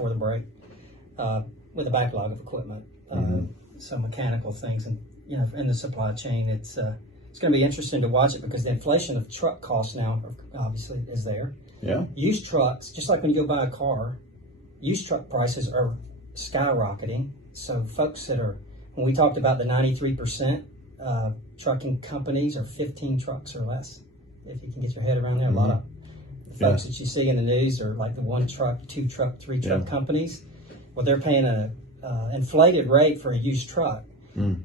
before the break with a backlog of equipment, some mechanical things, and in the supply chain, it's going to be interesting to watch it because the inflation of truck costs now obviously is there. Yeah. Used trucks, just like when you go buy a car, used truck prices are skyrocketing. So folks when we talked about the 93% trucking companies are 15 trucks or less, if you can get your head around there. A lot of the folks that you see in the news are like the 1 truck, 2 truck, 3 truck companies. Well, they're paying an inflated rate for a used truck.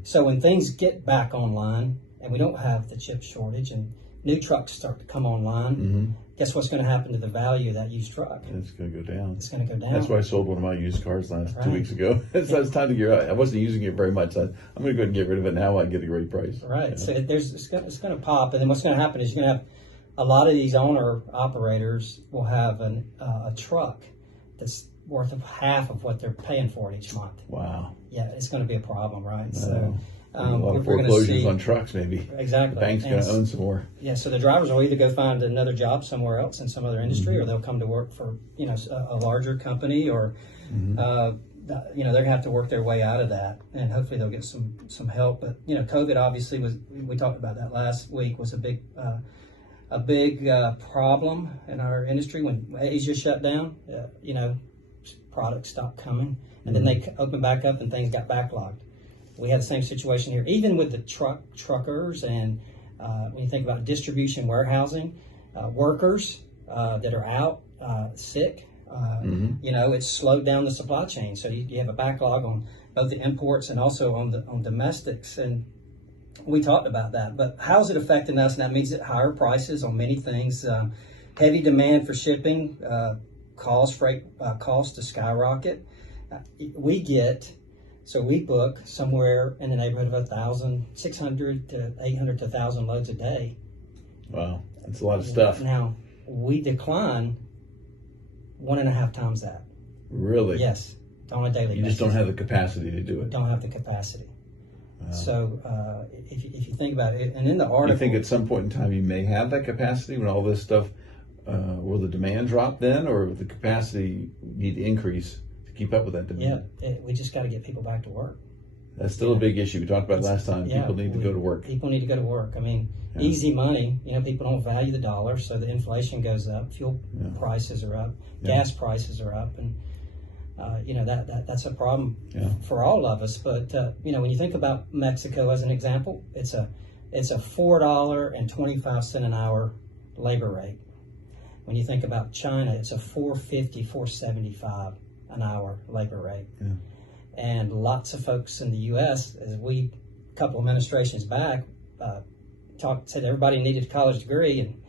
So when things get back online and we don't have the chip shortage and new trucks start to come online, guess what's going to happen to the value of that used truck? It's going to go down. It's going to go down. That's why I sold one of my used cars 2 weeks ago. So it's time to get out. I wasn't using it very much. I'm going to go ahead and get rid of it now. I get a great price. Right. Yeah. So it's going to pop, and then what's going to happen is you're going to have a lot of these owner operators will have a truck that's worth of half of what they're paying for it each month. Wow. Yeah, it's going to be a problem, right? So a lot of foreclosures on trucks, maybe. Exactly. The bank's going to own some more. Yeah, so the drivers will either go find another job somewhere else in some other industry, or they'll come to work for a larger company, or they're going to have to work their way out of that, and hopefully they'll get some help. But COVID obviously we talked about that last week, was a big problem in our industry when Asia shut down. Products stopped coming, and then they opened back up and things got backlogged. We had the same situation here, even with the truckers, and when you think about distribution, warehousing, workers that are out sick, it's slowed down the supply chain. So you have a backlog on both the imports and also on domestics, and we talked about that. But how's it affecting us? And that means that higher prices on many things, heavy demand for shipping, freight costs to skyrocket. We book somewhere in the neighborhood of 600 to 800 to 1,000 loads a day. Wow, that's a lot of stuff. Now, we decline 1.5 times that. Really? Yes, on a daily basis. You just don't have the capacity to do it. Don't have the capacity. Wow. So if you think about it, and in the article... You think at some point in time you may have that capacity when all this stuff, will the demand drop then, or will the capacity need to increase to keep up with that demand? Yeah, we just got to get people back to work. That's still a big issue. We talked about last time. People need to go to work. People need to go to work. I mean, easy money. People don't value the dollar, so the inflation goes up. Fuel prices are up. Gas prices are up, and that's a problem for all of us. But when you think about Mexico as an example, it's a $4.25 an hour labor rate. When you think about China, it's a $4.50, $4.75 an hour labor rate. Yeah. And lots of folks in the U.S., as a couple administrations back, said everybody needed a college degree, and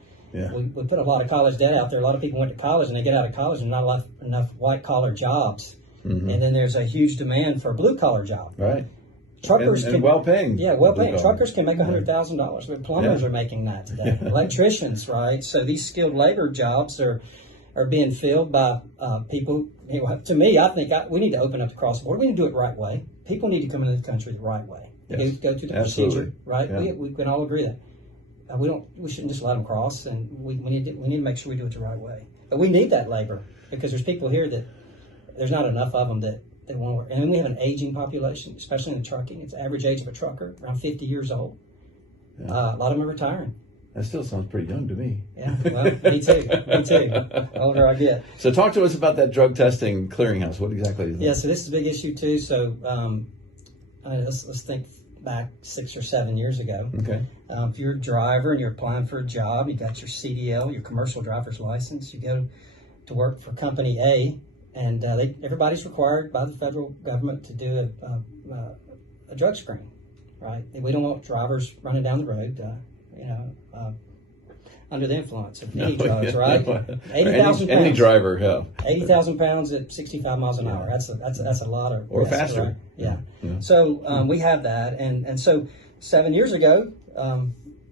we put a lot of college debt out there. A lot of people went to college, and they get out of college and not enough white-collar jobs. And then there's a huge demand for a blue-collar job. Right. Truckers and well-paying. Yeah, well-paying. Truckers can make $100,000. But plumbers are making that today. Electricians, right? So these skilled labor jobs are being filled by people. To me, I think we need to open up the cross border. We need to do it the right way. People need to come into the country the right way. Yes. Go through the procedure, right? Yeah. We can all agree that we shouldn't just let them cross, and we need to make sure we do it the right way. But we need that labor because there's people here that there's not enough of them that want to work. And then we have an aging population, especially in the trucking. It's the average age of a trucker around 50 years old. Yeah. A lot of them are retiring. That still sounds pretty young to me. Yeah, well, me too. The older I get. So talk to us about that drug testing clearinghouse. What exactly is that? Yeah, so this is a big issue too. So let's think back 6 or 7 years ago. Okay. If you're a driver and you're applying for a job, you got your CDL, your commercial driver's license, you go to work for company A, and everybody's required by the federal government to do a drug screen, right? We don't want drivers running down the road, under the influence of any drugs, right? 80,000 pounds. Any driver, yeah. 80,000 pounds at 65 miles an hour. That's a lot of. Or faster. Right? Yeah. So we have that, and so 7 years ago,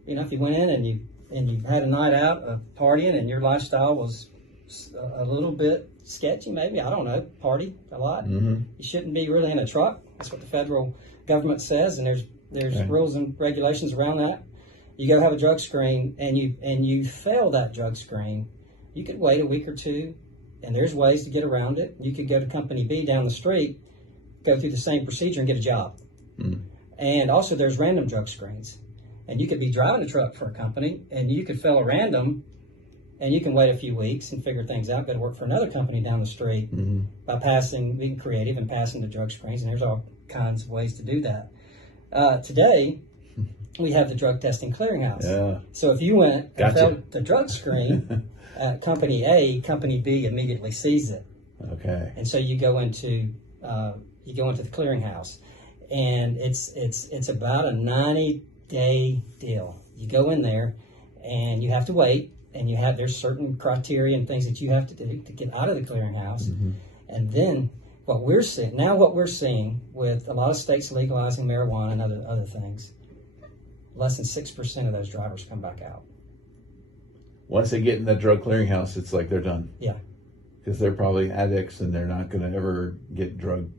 if you went in and you had a night out of partying and your lifestyle was a little bit sketchy, maybe, I don't know, party a lot. You shouldn't be really in a truck. That's what the federal government says, and there's rules and regulations around that. You go have a drug screen, and you fail that drug screen, you could wait a week or two, and there's ways to get around it. You could go to company B down the street, go through the same procedure and get a job. And also there's random drug screens. And you could be driving a truck for a company and you could fill a random and you can wait a few weeks and figure things out, go to work for another company down the street by being creative and passing the drug screens. And there's all kinds of ways to do that. Today, we have the drug testing clearinghouse. Yeah. So if you went and filled the drug screen at company A, company B immediately sees it. Okay. And so you go into the clearinghouse, and it's about a 90-day deal. You go in there, and you have to wait, and there's certain criteria and things that you have to do to get out of the clearinghouse, and then what we're seeing with a lot of states legalizing marijuana and other things, less than 6% of those drivers come back out. Once they get in the drug clearinghouse, it's like they're done. Yeah. Because they're probably addicts and they're not going to ever get drug